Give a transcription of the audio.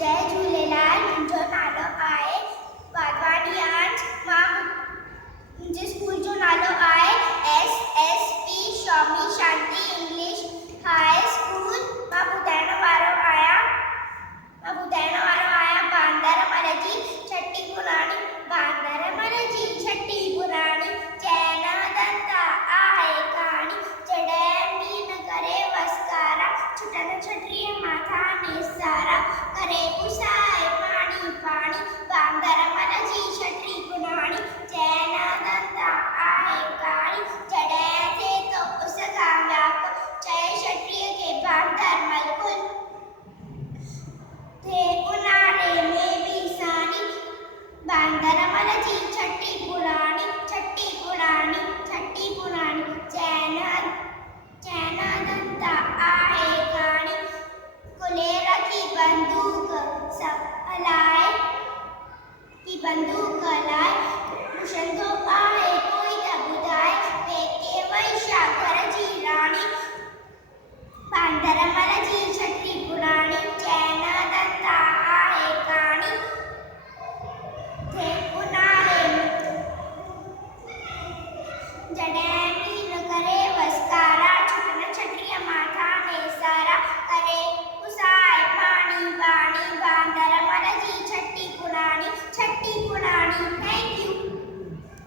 जय झूलेलाल। मुंहिंजो नालो आहे वाधवानी अंश। मुंहिंजे स्कूल जो नालो आहे SSP Swami Shanti English high school. मां ॿुधाइण वारो आहियां बांदरमल जी छठी पुराणी। बांदरमल जी छठी पुराणी चैन दंता आहे कहाणी। जॾहिं मींहुं न करे वसकारा छुटन छटीअ माथा निसारा करे पुसाए पाणी पाणी। बांदरमल जी छठी पुराणी चैन दंता आहे कहाणी। जॾहिं थिए तो उस खां व्याकुल चए छटीअ खे बांदरमल कुल थे उन्हारे में भी सानी। बांदरमल जी छठी पुराणी चैन दंता आहे कहाणी। कुल्हे रखी बंदूक सब हलाए की बंदूक